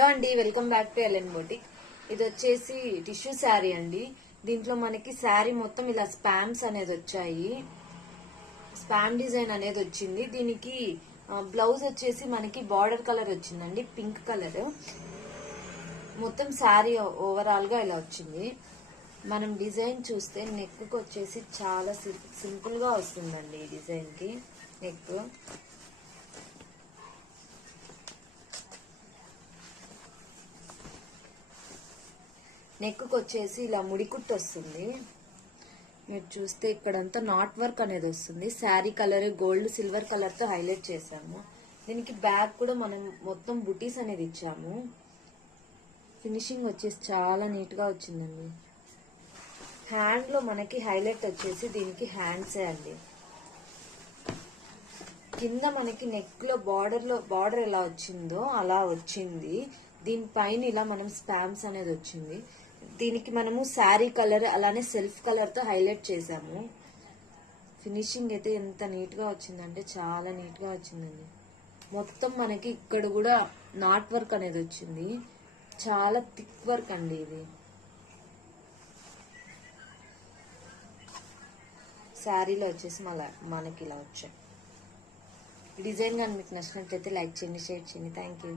Hello అండి, welcome back to LN boutique. ఇది వచ్చేసి టిష్యూ శారీ అండి. దీంట్లో మనకి శారీ మొత్తం ఇలా స్పామ్స్ అనేది వచ్చాయి. స్పామ్ డిజైన్ అనేది వచ్చింది. దీనికి బ్లౌజ్ వచ్చేసి మనకి బార్డర్ కలర్ వచ్చిందండి, పింక్ కలర్. మొత్తం శారీ ఓవరాల్ గా ఇలా వచ్చింది. మనం డిజైన్ చూస్తే నెక్ కి వచ్చేసి చాలా సింపుల్ గా వస్తుందండి. ఈ డిజైన్ కి నెక్ నెక్ వచ్చేసి ఇలా ముడికుట్టు వస్తుంది. మీరు చూస్తే ఇక్కడంతా నాట్ వర్క్ అనేది వస్తుంది. Sari colour gold silver colour తో హైలైట్ చేసాము. దీనికి బ్యాక్ కూడా మనం మొత్తం బుటీస్ అనేది ఇచ్చాము. ఫినిషింగ్ వచ్చేసి చాలా నీట్ గా వచ్చిందండి. హ్యాండ్ లో మనకి హైలైట్ వచ్చేసి దీనికి హ్యాండ్సే అండి. కింద మనకి నెక్ లో బార్డర్ ఎలా వచ్చిందో అలా వచ్చింది. దీనిపైన ఇలా మనం స్పామ్స్ అనేది వచ్చింది. దీనికి మనము శారీ కలర్ అలానే సెల్ఫ్ కలర్ తో హైలైట్ చేసాము. ఫినిషింగ్ అయితే ఎంత నీట్ గా వచ్చిందంటే చాలా నీట్ గా వచ్చిందండి. మొత్తం మనకి ఇక్కడ కూడా నాట్ వర్క్ అనేది వచ్చింది. చాలా థిక్ వర్క్ అండి ఇది. శారీలో వచ్చేసి మనకి ఇలా వచ్చాయి. డిజైన్ కానీ మీకు నచ్చినట్లయితే లైక్ చేయండి, షేర్ చేయండి. Thank you.